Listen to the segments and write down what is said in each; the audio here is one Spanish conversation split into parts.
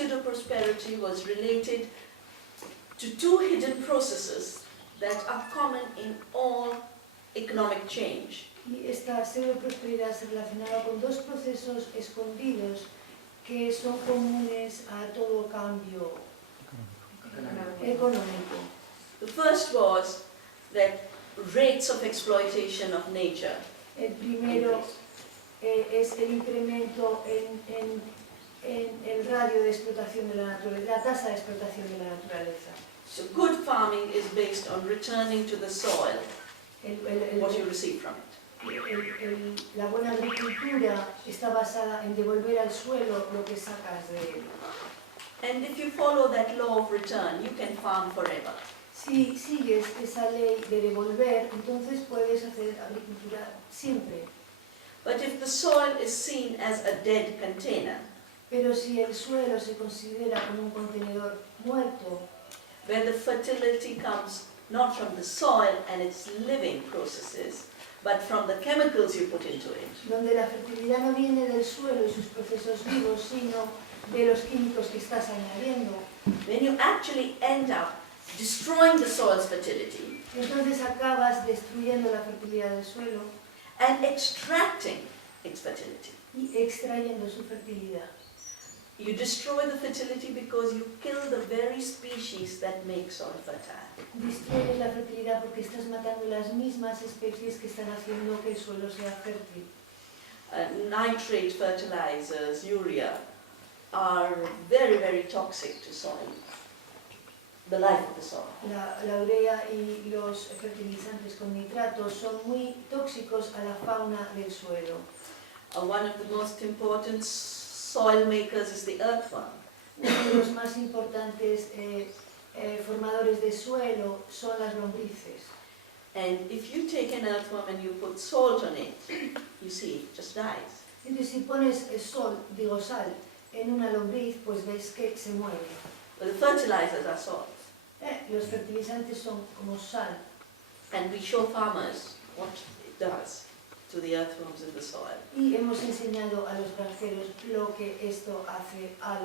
pseudo-prosperity was related to two hidden processes that are common in all economic change. Y esta pseudo-prosperidad se relacionaba con dos procesos escondidos que son comunes a todo cambio económico. The first was that rates of exploitation of nature. El primero es el incremento en el radio de explotación de la naturaleza, la tasa de explotación de la naturaleza. So good farming is based on returning to the soil what you receive from it. La buena agricultura está basada en devolver al suelo lo que sacas de él. And if you follow that law of return, you can farm forever. Si sigues esa ley de devolver, entonces puedes hacer agricultura siempre. But if the soil is seen as a dead container, Pero si el suelo se considera como un contenedor muerto, where the fertility comes not from the soil and its living processes, but from the chemicals you put into it, donde la fertilidad no viene del suelo y sus procesos vivos, sino de los químicos que estás añadiendo, then you actually end up destroying the soil's fertility entonces acabas destruyendo la fertilidad del suelo and extracting its fertility. y extrayendo su fertilidad. You destroy the fertility because you kill the very species that make soil fertile. Destruyes la fertilidad porque estás matando las mismas especies que están haciendo que el suelo sea fértil. Nitrate fertilizers, urea, are very, very toxic to soil, the life of the soil. La urea y los fertilizantes con nitratos son muy tóxicos a la fauna del suelo. One of the most important soil makers is the earthworm. Uno de los más importantes formadores de suelo son las lombrices. And if you take an earthworm and you put salt on it, you see it just dies. Entonces si pones sal en una lombriz, pues ves que se muere. But the fertilizers are salt. Los fertilizantes son como sal. And we show farmers what it does to the earthworms in the soil. Y hemos enseñado a los granjeros lo que esto hace a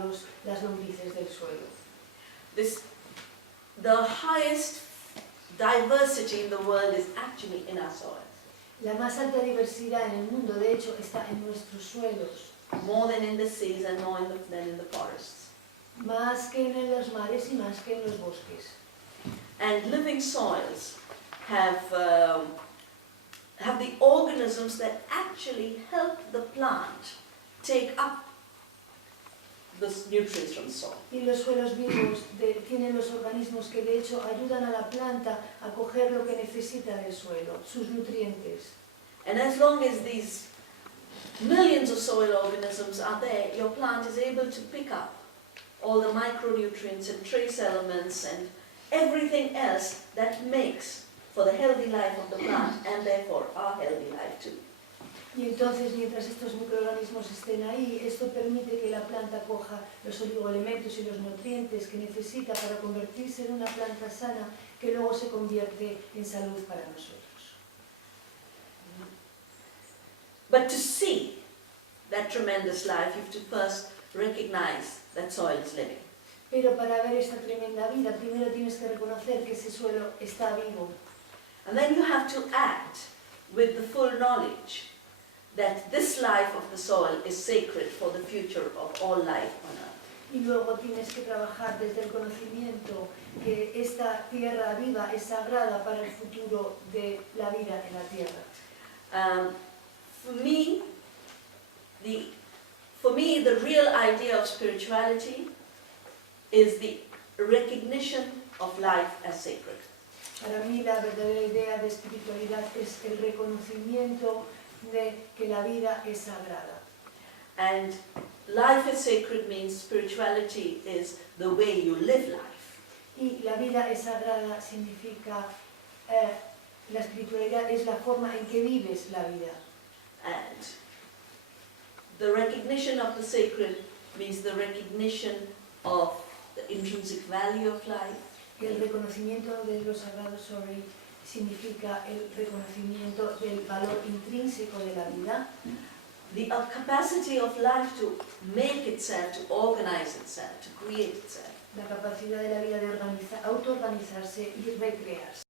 las lombrices del suelo. The highest diversity in the world is actually in our soil. La más alta diversidad en el mundo, de hecho, está en nuestros suelos. More than in the seas and more than in the forests. Más que en los mares y más que en los bosques. And living soils have the organisms that actually help the plant take up the nutrients from the soil. Y los suelos vivos tienen los organismos que de hecho ayudan a la planta a coger lo que necesita del suelo, sus nutrientes. And as long as these millions of soil organisms are there, your plant is able to pick up all the micronutrients and trace elements and everything else that makes for the healthy life of the plant and therefore our healthy life too. Y entonces, mientras estos microorganismos estén ahí, esto permite que la planta coja los oligoelementos y los nutrientes que necesita para convertirse en una planta sana que luego se convierte en salud para nosotros. But to see that tremendous life, you have to first recognize that soil is living. Pero para ver esta tremenda vida, primero tienes que reconocer que ese suelo está vivo. And then you have to act with the full knowledge that this life of the soil is sacred for the future of all life on earth. Y luego tienes que trabajar desde el conocimiento que esta tierra viva es sagrada para el futuro de la vida en la tierra. For me, the real idea of spirituality is the recognition of life as sacred. Para mí la verdadera idea de espiritualidad es el reconocimiento de que la vida es sagrada. And life as sacred means spirituality is the way you live life. Y la vida es sagrada significa, la espiritualidad es la forma en que vives la vida. And the recognition of the sacred means the recognition of the intrinsic value of life. El reconocimiento de lo sagrado, significa el reconocimiento del valor intrínseco de la vida. the capacity of life to make itself, to organize itself, to create itself. La capacidad de la vida de autoorganizarse y recrearse.